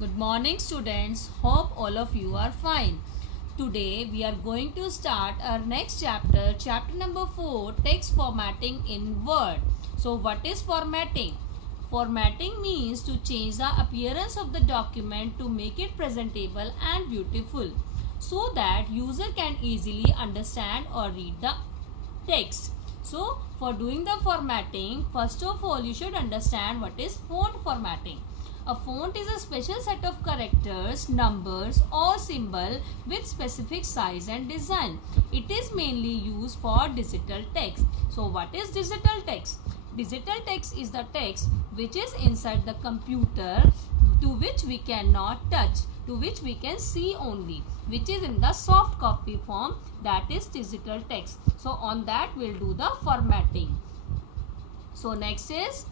Good morning students. Hope all of you are fine. Today we are going to start our next chapter, chapter number 4, text formatting in Word. So what is formatting? Formatting means to change the appearance of the document to make it presentable and beautiful so that user can easily understand or read the text. So for doing the formatting, first of all you should understand what is font formatting. A font is a special set of characters, numbers or symbol with specific size and design. It is mainly used for digital text. So what is digital text? Digital text is the text which is inside the computer to which we cannot touch, to which we can see only, which is in the soft copy form, that is digital text. So on that we'll do the formatting. So next is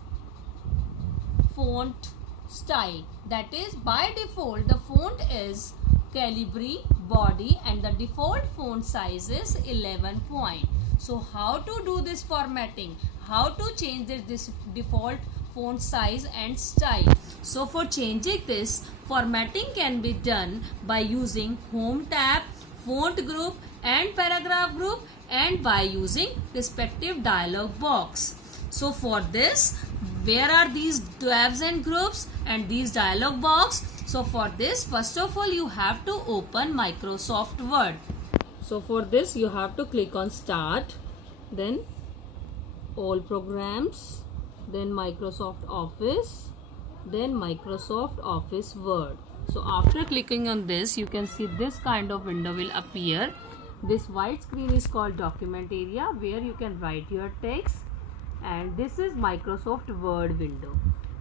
font style, that is by default the font is Calibri body and the default font size is 11 point. So how to do this formatting? How to change this default font size and style? So for changing this, formatting can be done by using Home tab, Font group and Paragraph group, and by using respective dialog box. So for this, where are these tabs and groups and these dialog box? So for this, first of all you have to open Microsoft Word. So for this you have to click on Start, then All Programs, then Microsoft Office, then Microsoft Office Word. So after clicking on this, you can see this kind of window will appear. This white screen is called document area where you can write your text, and this is Microsoft Word window.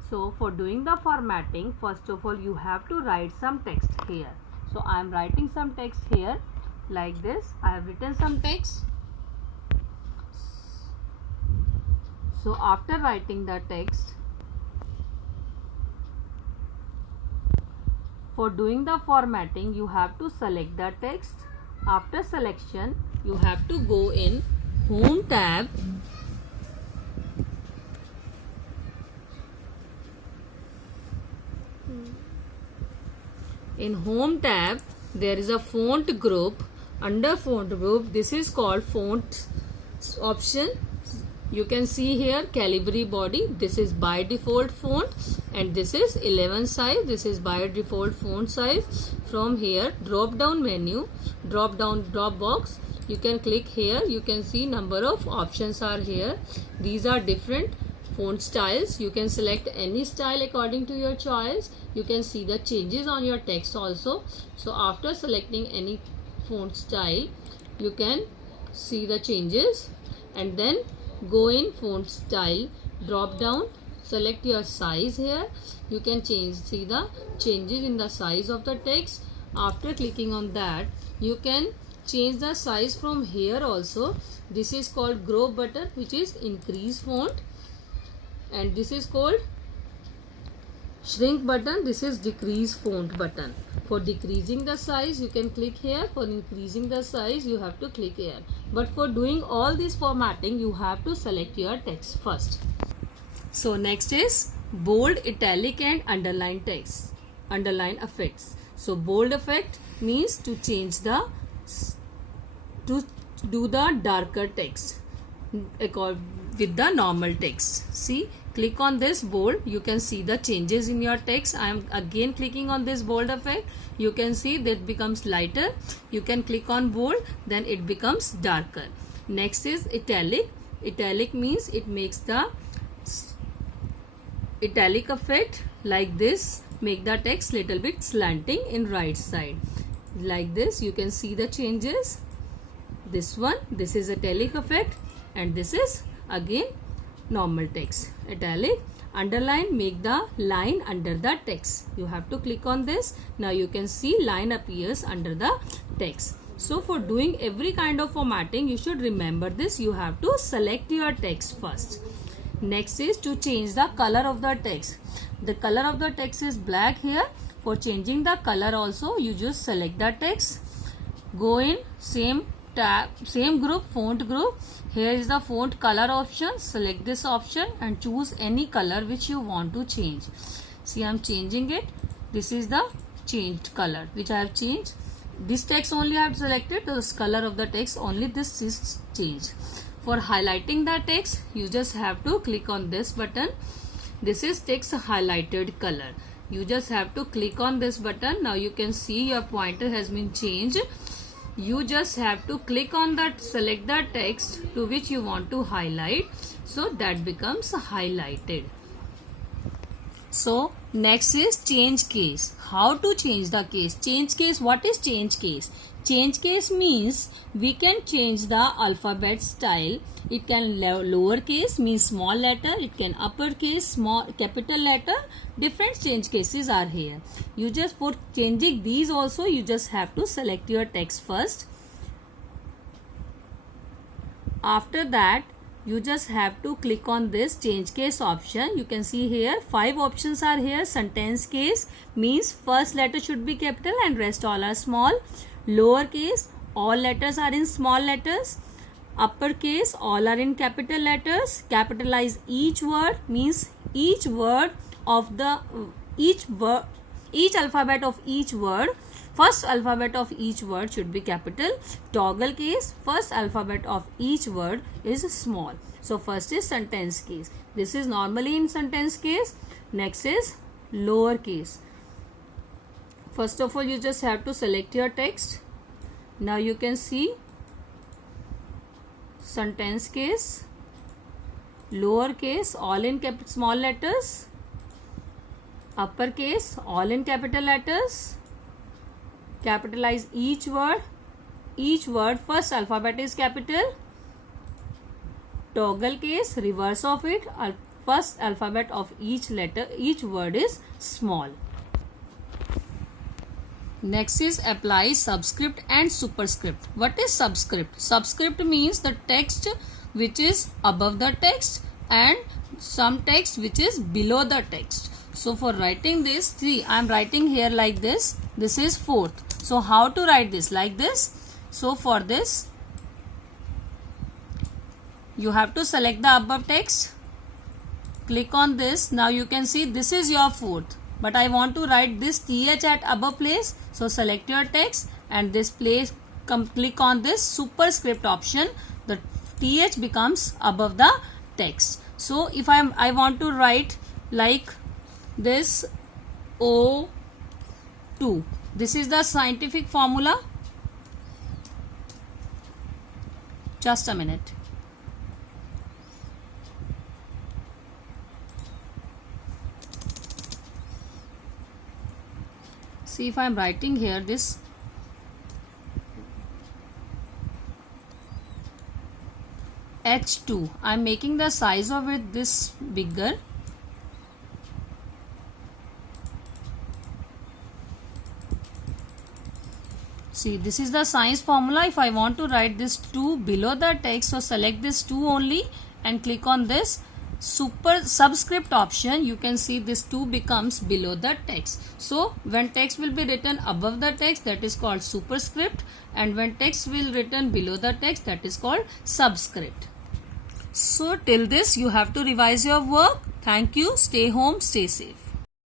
So for doing the formatting, first of all you have to write some text here. So I am writing some text here like this. I have written some text. So after writing the text, for doing the formatting you have to select the text. After selection you have to go in Home tab, in Home tab there is a font group. Under font group, this is called font option. You can see here Calibri body, this is by default font, and this is 11 size, this is by default font size. From here drop down menu, drop box, you can click here. You can see number of options are here. These are different font styles. You can select any style according to your choice. You can see the changes on your text also. So after selecting any font style you can see the changes, and then go in font style, drop down, select your size here. You can see the changes in the size of the text. After clicking on that you can change the size from here also. This is called grow button, which is increase font, and this is called shrink button, this is decrease font button. For decreasing the size you can click here, for increasing the size you have to click here. But for doing all this formatting you have to select your text first. So next is bold, italic and underline text, underline effects. So bold effect means to change the, to do the darker text with the normal text. See, click on this bold, you can see the changes in your text. I am again clicking on this bold effect. You can see that becomes lighter. You can click on bold, then it becomes darker. Next is italic. Italic means it makes the italic effect like this, make the text little bit slanting in right side like this. You can see the changes. This one, this is italic effect, and this is again normal text. Italic. Underline, make the line under the text. You have to click on this. Now you can see line appears under the text. So for doing every kind of formatting you should remember this. You have to select your text first. Next is to change the color of the text. The color of the text is black here. For changing the color also you just select the text. Go in same tab, same group, font group. Here is the font color option. Select this option and choose any color which you want to change. See, I am changing it This is the changed color which I have changed. This text only I have selected, the color of the text only this is changed. For highlighting the text, you just have to click on this button. This is text highlighted color. You just have to click on this button. Now you can see your pointer has been changed. You just have to click on that, select the text to which you want to highlight. So that becomes highlighted. So next is change case. How to change the case? Change case, what is change case? Change case means we can change the alphabet style. It can lower case means small letter. It can upper case small capital letter. Different change cases are here. You just for changing these also you just have to select your text first. After that you just have to click on this change case option. You can see here 5 options are here. Sentence case means first letter should be capital and rest all are small. Lower case, all letters are in small letters. Upper case, all are in capital letters. Capitalize each word means each word of the each alphabet of each word. First alphabet of each word should be capital. Toggle case, first alphabet of each word is small. So first is sentence case. This is normally in sentence case. Next is lower case. First of all, you just have to select your text. Now you can see sentence case, lower case, all in small letters. Upper case, all in capital letters. Capitalize each word. Each word, first alphabet is capital. Toggle case, reverse of it. First alphabet of each letter, each word is small. Next is apply subscript and superscript. What is subscript? Subscript means the text which is above the text and some text which is below the text. So for writing this, see I am writing here like this. This is fourth. So how to write this? Like this. So for this, you have to select the above text. Click on this. Now you can see this is your fourth. But I want to write this th at above place. So select your text and this place, click on this superscript option. The th becomes above the text. So if I want to write like this O2. This is the scientific formula. Just a minute. See if I am writing here this H2. I am making the size of it this bigger. See, this is the science formula. If I want to write this 2 below the text, so select this 2 only and click on this subscript option. You can see this 2 becomes below the text. So when text will be written above the text, that is called superscript, and when text will written below the text, that is called subscript. So till this you have to revise your work. Thank you. Stay home, stay safe.